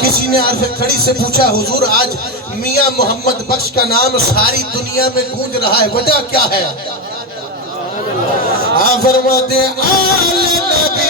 کسی نے عارف کھڑی سے پوچھا حضور آج میاں محمد بخش کا نام ساری دنیا میں گونج رہا ہے، وجہ کیا ہے؟ آپ فرماتے ہیں آل نبی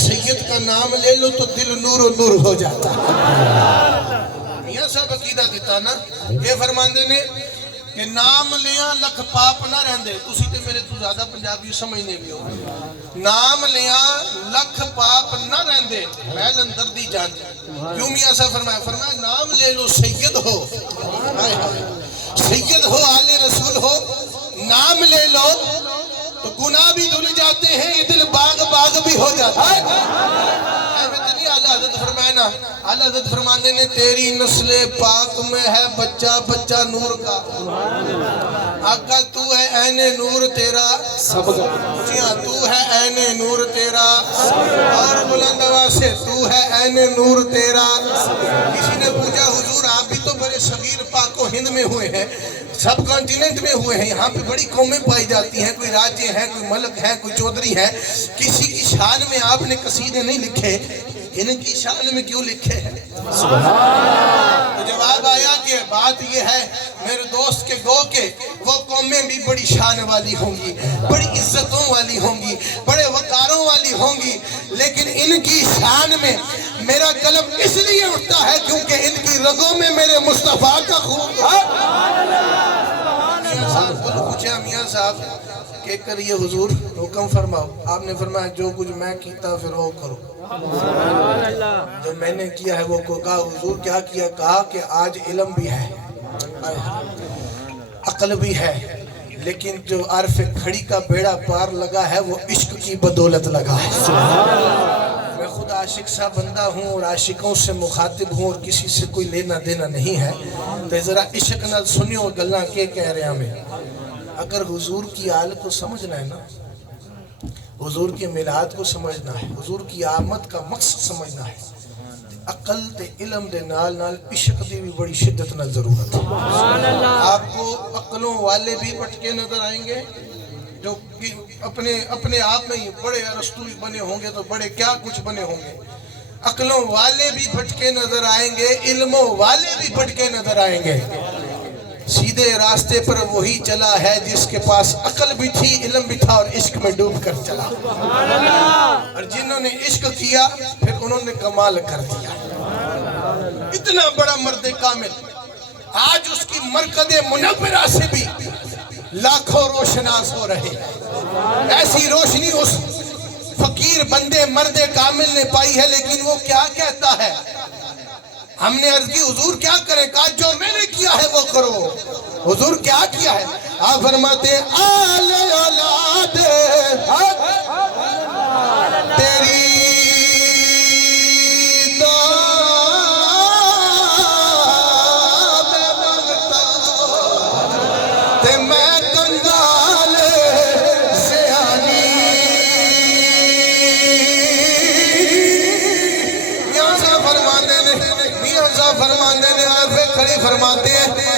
سید کا نام لے لو تو دل نور و نور ہو جاتا ہے۔ میاں صاحب عقیدہ دیتا نا یہ فرماندے نے کہ نام لیاں لکھ پاپ نہ رہندے، تسی تے میرے تو زیادہ پنجابی سمجھنے بھی ہو، نام لیاں لکھ پاپ نہ رہندے محل اندر دی جان۔ کیوں میاں صاحب فرمایا نام لے لو سید ہو، سید ہو آل رسول ہو، نام لے لو تو گناہ بھی دھل جاتے ہیں، یہ دل باغ باغ بھی ہو جاتا ہے۔ اتنی اعلیٰ حضرت فرمائے نا، اعلیٰ حضرت فرمانے نے تیری نسل پاک میں ہے بچہ بچہ نور کا، آقا تو ہے عین نور تیرا سب کا، تو ہے عین نور تیرا، اور بلند آواز سے تو ہے عین نور تیرا۔ کسی نے پوچھا حضور آپ بھی تو بڑے صغیر پاک و ہند میں ہوئے ہیں، سب کانٹیننٹ میں ہوئے ہیں، یہاں پہ بڑی قومیں پائی جاتی ہیں، کوئی راجے ہیں، کوئی ملک ہے، کوئی چودھری ہے، کسی کی شان میں آپ نے قصیدے نہیں لکھے، ان کی شان میں کیوں لکھے ہیں؟ تو جواب آیا کہ بات یہ ہے میرے دوست کے گو کے وہ قومیں بھی بڑی شان والی ہوں گی، بڑی عزتوں والی ہوں گی، بڑے وقاروں والی ہوں گی، لیکن ان کی شان میں میرا قلم اس لیے اٹھتا ہے کیونکہ ان کی رگوں میں میرے مصطفیٰ کا خون ہے۔ میاں صاحب کو پوچھا میاں صاحب کہ کریے حضور حکم فرماؤ، آپ نے فرمایا جو کچھ میں کیتا پھر وہ کرو، جو میں نے کیا ہے وہ کو کہا حضور کیا کیا؟ کہا کہ آج علم بھی ہے عقل بھی ہے، لیکن جو عارف کھڑی کا بیڑا پار لگا ہے وہ عشق کی بدولت لگا ہے۔ میں خود عاشق سا بندہ ہوں اور عاشقوں سے مخاطب ہوں اور کسی سے کوئی لینا دینا نہیں ہے، تو ذرا عشق نہ سنیو گلاں کے کہہ رہے ہمیں۔ اگر حضور کی آل کو سمجھنا ہے نا، حضور کے میلاد کو سمجھنا ہے، حضور کی آمد کا مقصد سمجھنا ہے، عقل تے علم دے نال نال عشق دی بھی بڑی شدت نال ضرورت ہے۔ آپ کو عقلوں والے بھی بٹکے نظر آئیں گے جو اپنے آپ میں ہی بڑے ارسطو بنے ہوں گے تو بڑے کیا کچھ بنے ہوں گے، عقلوں والے بھی بٹکے نظر آئیں گے، علموں والے بھی بٹکے نظر آئیں گے۔ سیدھے راستے پر وہی چلا ہے جس کے پاس عقل بھی تھی، علم بھی تھا اور عشق میں ڈوب کر چلا، اور جنہوں نے عشق کیا پھر انہوں نے کمال کر دیا۔ اتنا بڑا مرد کامل آج اس کی مرکز منورہ سے بھی لاکھوں روشناس ہو رہے، ایسی روشنی اس فقیر بندے مرد کامل نے پائی ہے، لیکن وہ کیا کہتا ہے؟ ہم نے عرض کی حضور کیا کرے؟ کہا جو میں نے کیا ہے وہ کرو۔ حضور کیا کیا ہے؟ آپ فرماتے ہیں آل اولاد تیری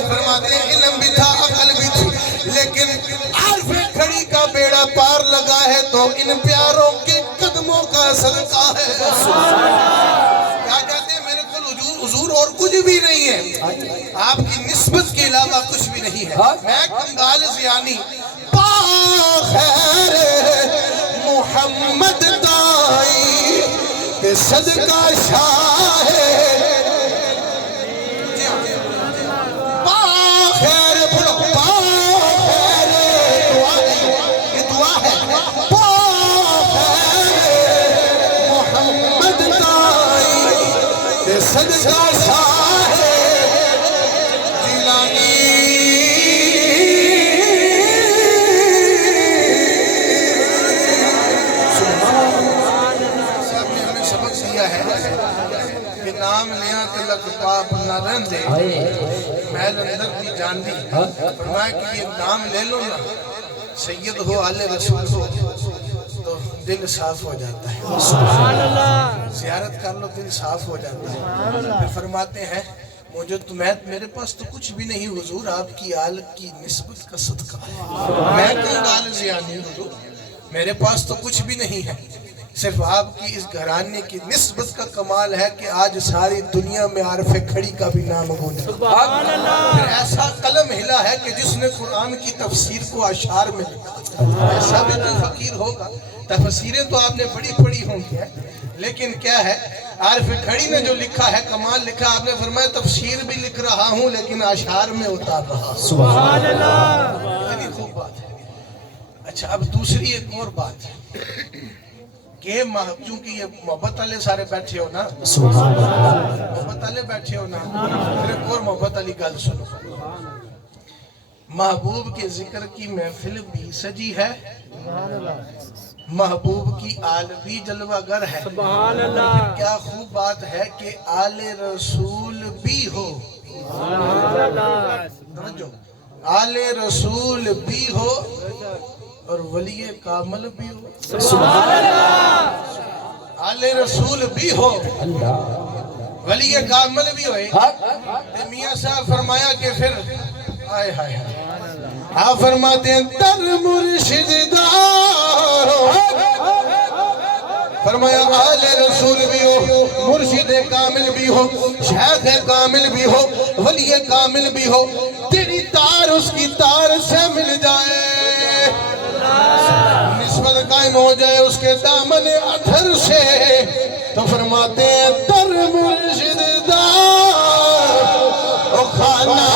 فرماتے ہیں علم بھی تھا عقل بھی تھی، لیکن عارف کھڑی کا بیڑا پار لگا ہے تو ان پیاروں کے قدموں کا صدقہ ہے۔ کیا کچھ بھی نہیں ہے، آپ کی نسبت کے علاوہ کچھ بھی نہیں ہے۔ میں کنگال زیانی خیر محمد دائی تے صدقہ شاہ صدقہ شاہ جیلانی۔ صاحب نے ہمیں سبق دیا ہے کہ نام لیا تلک پاپ نہ رہندے محل اندر بھی جان دی۔ فرمایا کہ یہ نام لے لو نا، سید ہو آل رسول ہو تو دل صاف ہو جاتا ہے، زیارت کر لو دل صاف ہو جاتا ہے۔ پھر فرماتے ہیں مجھے تو میرے پاس تو کچھ بھی نہیں حضور، آپ کی آل کی نسبت کا صدقہ ہے۔ میں کنگال زیانی حضور، میرے پاس تو کچھ بھی نہیں ہے، صرف آپ کی اس گھرانے کی نسبت کا کمال ہے کہ آج ساری دنیا میں عارف کھڑی کا بھی نام گونجا۔ پھر ایسا قلم ہلا ہے کہ جس نے قرآن کی تفسیر کو اشعار میں لکھا، ایسا بھی کوئی فقیر ہوگا۔ تفسیریں تو آپ نے بڑی پڑھی ہوں گی، لیکن کیا ہے عارف کھڑی نے جو لکھا ہے کمال لکھا۔ آپ نے فرمایا تفسیر بھی لکھ رہا ہوں لیکن اشعار میں اتار رہا۔ سبحان اللہ، کتنی خوب بات ہے۔ اچھا اب دوسری ایک اور بات کہ چونکہ یہ محبت والے سارے بیٹھے ہو نا، محبت والے بیٹھے ہو نا، پھر ایک اور محبت والی گل سنو۔ محبوب کے ذکر کی محفل بھی سجی ہے، محبوب کی آل بھی جلوہ گر ہے۔ سبحان اللہ، کیا خوب بات ہے کہ آل رسول بھی ہو، آل رسول بھی ہو اور ولی کامل بھی ہو۔ سبحان اللہ، آل رسول بھی ہو ولی کامل بھی ہوئے۔ میاں صاحب فرمایا کہ پھر آئے ہائے آپ فرماتے ہیں در مرشد دار، فرمایا آل رسول بھی ہو، مرشد کامل بھی ہو، شیخ کامل بھی ہو، ولی کامل بھی ہو، تیری تار اس کی تار سے مل جائے، نسبت قائم ہو جائے اس کے دامن ادھر سے، تو فرماتے ہیں در مرشد دار او خانہ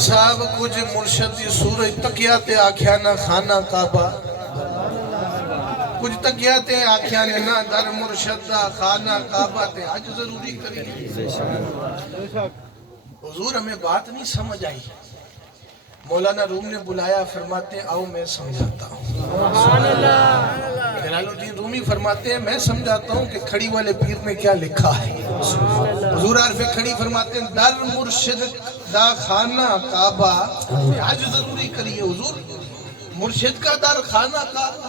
صاحب کچھ مرشد دی سورج تکیاتے آکھیا نہ خانہ کعبہ، کچھ تکیاتے آکھیا نہ در مرشد دا خانہ کعبہ تے آج ضروری کری۔ حضور ہمیں بات نہیں سمجھ آئی، مولانا روم نے بلایا، فرماتے آؤ میں سمجھاتا ہوں۔ جلال الدین رومی فرماتے ہیں میں سمجھاتا ہوں کہ کھڑی والے پیر نے کیا لکھا ہے۔ حضور عارف کھڑی فرماتے ہیں در مرشد دا خانہ کعبہ آج ضروری کریے۔ حضور مرشد کا در خانہ کعبہ،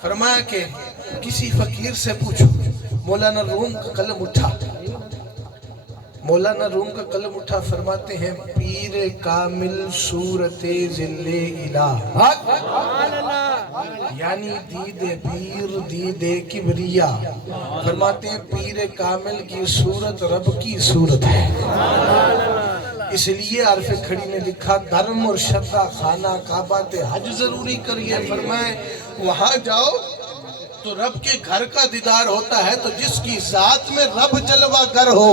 فرمایا کہ کسی فقیر سے پوچھو۔ مولانا روم کا قلم اٹھا، مولانا روم کا قلم اٹھا، فرماتے ہیں پیر کامل صورت ذل الہ، یعنی دید پیر دید کبریا، فرماتے ہیں پیر کامل کی صورت رب کی صورت ہے۔ اس لیے عارف کھڑی نے لکھا در مرشد خانہ کعبہ تے حج ضروری کریے۔ فرمائے وہاں جاؤ تو رب کے گھر کا دیدار ہوتا ہے، تو جس کی ذات میں رب جلوہ گر ہو،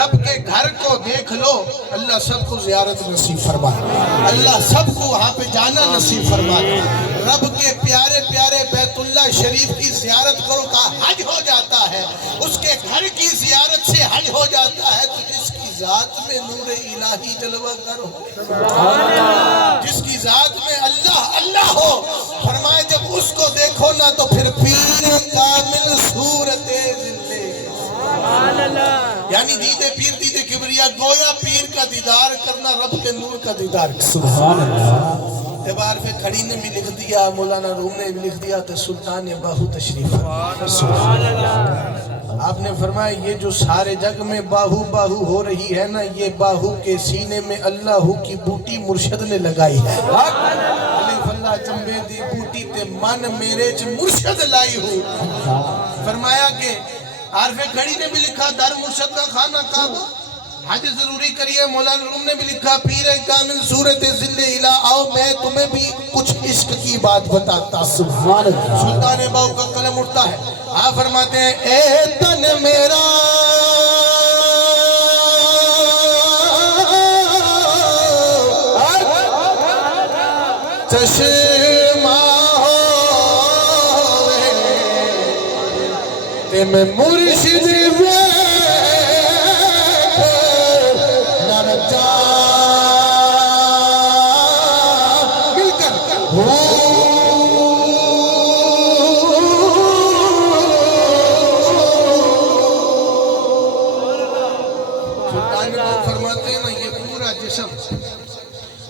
رب کے گھر کو دیکھ لو، اللہ سب کو زیارت نصیب فرمائے، اللہ سب کو وہاں پہ جانا نصیب فرمائے۔ رب کے پیارے پیارے بیت اللہ شریف کی زیارت کرو کا حج ہو جاتا ہے، اس کے گھر کی زیارت سے حج ہو جاتا ہے۔ تو جس کی ذات میں نور الہی جلوہ کرو، جس کی ذات میں اللہ اللہ ہو، فرمائے جب اس کو دیکھو نا تو پھر پیر کامل صورت زندے، یعنی دید پیر دید کبریا، گویا پیر کا دیدار کرنا رب کے نور کا دیدار کرنا۔ سبحان اللہ۔ اعتبار پہ کھڑی نے بھی لکھ دیا، مولانا روم نے بھی لکھ دیا تو سلطان باہو تشریف۔ سبحان اللہ۔ آپ نے فرمایا یہ جو سارے جگ میں باہو باہو ہو رہی ہے نا، یہ باہو کے سینے میں اللہ کی بوٹی مرشد نے لگائی ہے۔ اللہ چمبے دی بوٹی تے من میرے چ مرشد لائی ہوں۔ فرمایا کہ عارف کھڑی نے بھی لکھا در مرشد کا خانہ کعبہ، حج ضروری کریے۔ مولانا روم نے بھی لکھا پیر کامل صورت ذل الہ، آؤ میں تمہیں بھی کچھ عشق کی بات بتاتا۔ سبحان اللہ۔ سلطان باہو کا قلم اٹھتا ہے، آپ فرماتے ہیں اے تن میرا چشمہ ہوئے تے میں مرشد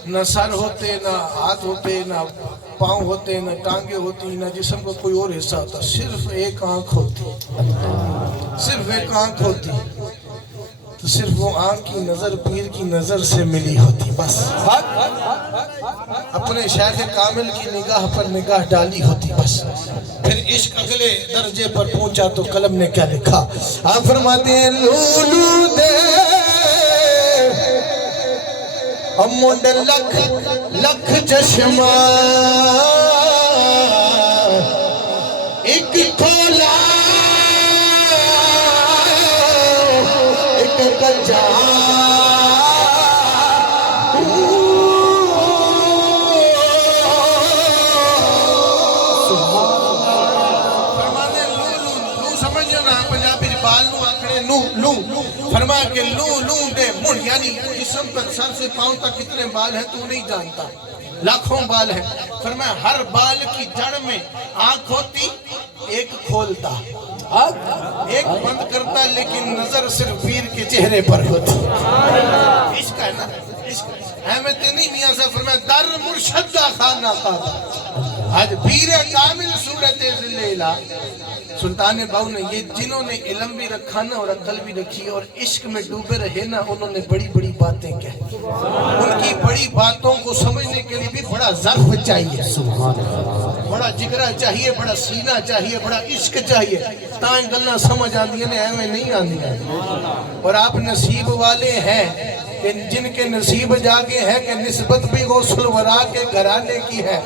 نہ سر ہوتے، نہ ہاتھ ہوتے، نہ پاؤں ہوتے، نہ ٹانگیں ہوتی، نہ جسم کو کوئی اور حصہ ہوتا، صرف ایک آنکھ ہوتی، صرف ایک آنکھ ہوتی، تو صرف وہ آنکھ کی نظر پیر کی نظر سے ملی ہوتی، بس اپنے شیخ کامل کی نگاہ پر نگاہ ڈالی ہوتی، بس پھر عشق اگلے درجے پر پہنچا تو قلم نے کیا لکھا۔ آپ فرماتے ہیں لولو دے امونڈ لکھ لکھ چشمہ ایک کھولا ایک کنجا فرمایا کہ لوں دے مڑ، یعنی جسم پر سر سے پاؤں تک کتنے بال ہیں تو نہیں جانتا، لاکھوں بال ہیں۔ فرمایا ہر بال کی جڑ میں آنکھ ہوتی، ایک کھولتا ایک بند کرتا، لیکن نظر صرف پیر کے چہرے پر ہوتی۔ عشق ہے نا، عشق احمد نہیں میاں سے فرمایا در مرشد کا خانہ کعبہ، آج پیر کامل صورت ذل الہ۔ سلطان باہو نے یہ جنہوں نے علم بھی رکھا نا اور عقل بھی رکھی اور عشق میں ڈوبے رہے نا، انہوں نے بڑی بڑی باتیں کہی۔ ان کی بڑی باتوں کو سمجھنے کے لیے بھی بڑا ظرف چاہیے، بڑا جگرہ چاہیے، بڑا سینہ چاہیے، بڑا عشق چاہیے، تاں گلنا سمجھ آندی ہیں ایویں نہیں آندی ہیں۔ اور آپ نصیب والے ہیں کہ جن کے نصیب جاگے ہیں کہ نسبت بھی غوث الورا کے گھرانے کی ہے،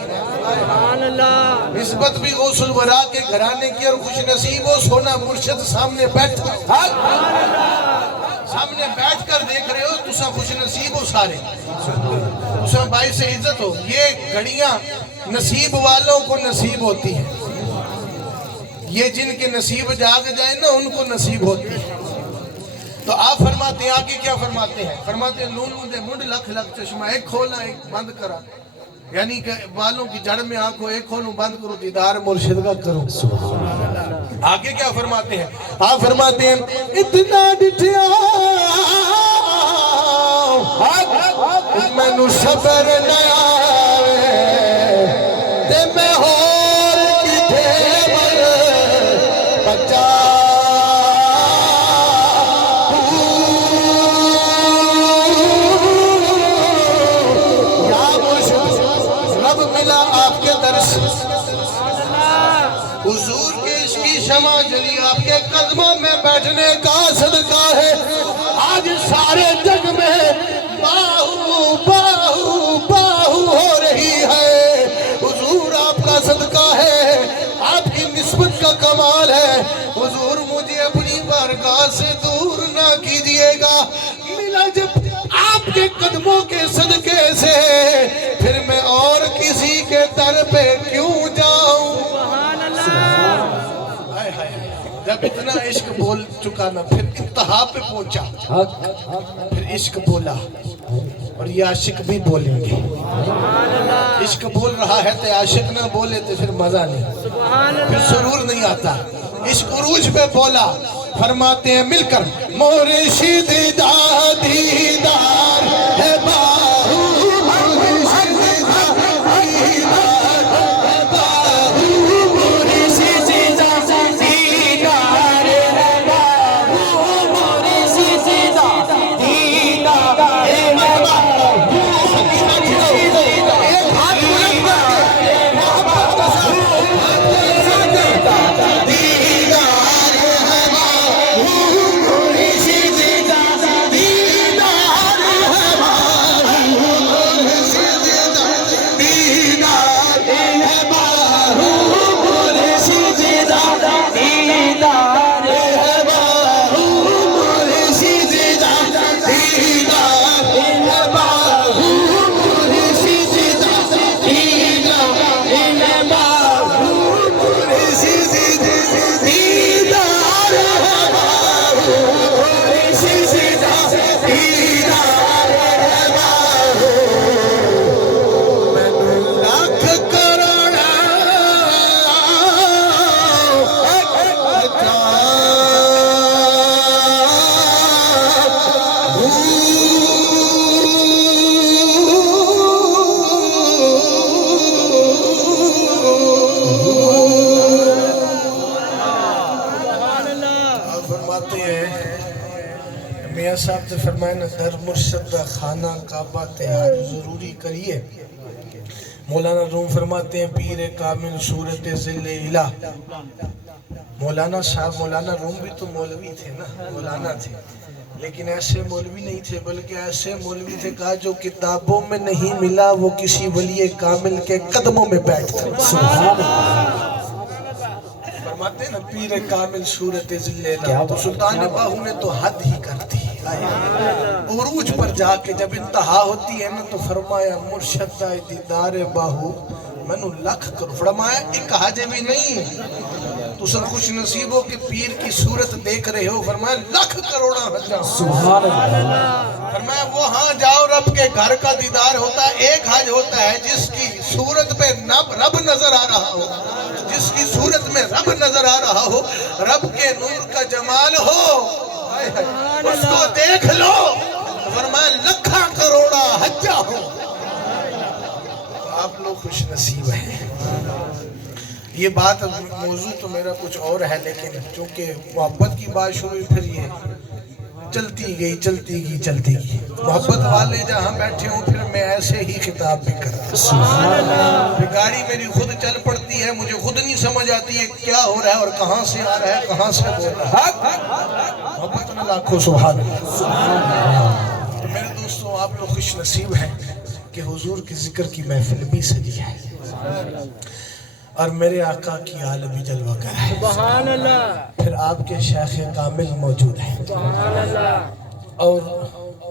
نسبت بھی غوث الورا کے گھرانے کی، اور خوش نصیب ہو سونا مرشد سامنے بیٹھا، سامنے بیٹھ کر دیکھ رہے ہو، تسا خوش نصیب ہو، سارے تسا باعث عزت ہو۔ یہ گھڑیاں نصیب والوں کو نصیب ہوتی ہیں، یہ جن کے نصیب جاگ جائیں نا ان کو نصیب ہوتی ہے۔ تو آپ فرماتے ہیں آگے کیا فرماتے ہیں؟ فرماتے ہیں لولو دے منڈ لکھ لکھ چشمہ، ایک کھولا ایک بند کرا، یعنی کہ بالوں کی جڑ میں آنکھوں ایک کھولوں بند کرو، دیدار مرشد کا کرو۔ آگے کیا فرماتے ہیں؟ آپ فرماتے ہیں اتنا ڈٹھیا میں نو صبر نہ آوے تے میں ہور کتے بچا حضور کے عشقی شمع جلی آپ کے قدموں میں بیٹھنے کا صدقہ ہے، آج سارے جگ میں باہو باہو باہو ہو رہی ہے۔ حضور آپ کا صدقہ ہے، آپ کی نسبت کا کمال ہے۔ حضور مجھے اپنی بارگاہ سے دور نہ کیجئے گا، جب آپ کے قدموں کے صدقے سے پھر میں اور کسی کے در پہ کیوں جاؤں. ہائے ہائے جب اتنا عشق بول چکا نا پھر انتہا پہ پہنچا پھر عشق بولا اور یہ عاشق بھی بولیں گے. عشق بول رہا ہے تو عاشق نہ بولے تو پھر مزہ نہیں پھر سرور نہیں آتا. عشق عروج پہ بولا فرماتے ہیں مل کر مرشد دا دیدار ہے باہو مرشد دا دیدار ہے باہو مرشد دا دیدار ہے باہو مرشد دا دیدار ہے باہو. ایک ہاتھ بلند کر کے محبت کا میاں صاحب نے فرمایا نا در مرشد دا خانہ کعبہ تیار ضروری کریے. مولانا روم فرماتے ہیں پیر کامل صورت ذل الہ. مولانا صاحب مولانا روم بھی تو مولوی تھے نا مولانا تھے لیکن ایسے مولوی نہیں تھے بلکہ ایسے مولوی تھے کہا جو کتابوں میں نہیں ملا وہ کسی ولی کامل کے قدموں میں بیٹھتا. فرماتے ہیں نا پیر کامل صورت ذل الہ. تو سلطان باہو نے تو حد ہی کر دی. عروج پر جا کے جب انتہا ہوتی ہے نا تو فرمایا مرشد دا دیدار باہو منو لکھ کرو. فرمایا ایک حاجے بھی نہیں تو سر خوش نصیب ہو کہ پیر کی صورت دیکھ رہے ہو. فرمایا لکھ کروڑا حجاں. سبحان اللہ. فرمایا وہ ہاں جاؤ رب کے گھر کا دیدار ہوتا ہے. ایک حج ہوتا ہے جس کی صورت پہ رب نظر آ رہا ہو جس کی صورت میں رب نظر آ رہا ہو رب کے نور کا جمال ہو اس کو دیکھ لو. فرمایا لکھا کروڑا حجہ ہو. آپ لوگ خوش نصیب ہیں. یہ بات موضوع تو میرا کچھ اور ہے لیکن چونکہ محبت کی بات شروع پھر یہ چلتی گئی. محبت والے جہاں بیٹھے ہوں پھر میں ایسے ہی خطاب بھی کرتا ہوں. گاڑی میری خود چل پڑتی ہے مجھے خود نہیں سمجھ آتی ہے کیا ہو رہا ہے اور کہاں سے آ رہا ہے کہاں سے بول رہا ہے. محبت میں لاکھوں سبحان اللہ. تو میرے دوستوں آپ لوگ خوش نصیب ہیں کہ حضور کے ذکر کی محفل بھی سجی ہے اور میرے آقا کی عالمی جلوہ گر ہے. سبحان اللہ. پھر آپ کے شیخ کامل موجود ہیں. سبحان اللہ. اور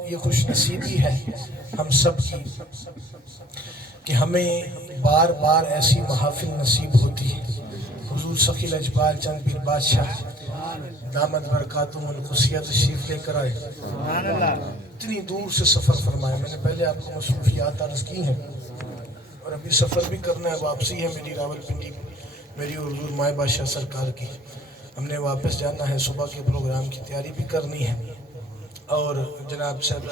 یہ خوش نصیبی ہے ہم سب کی کہ ہمیں بار بار ایسی محافل نصیب ہوتی ہے. حضور سخی الاجبال چند پیر بادشاہ دامت برکاتہم القدسیہ تشریف لے کر آئے. اتنی دور سے سفر فرمائے. میں نے پہلے آپ کو مصروفیات عرض کی ہیں اور ابھی سفر بھی کرنا ہے. واپسی ہے میری راولپنڈی میری اور حضور مائے بادشاہ سرکار کی. ہم نے واپس جانا ہے صبح کے پروگرام کی تیاری بھی کرنی ہے اور جناب صاحب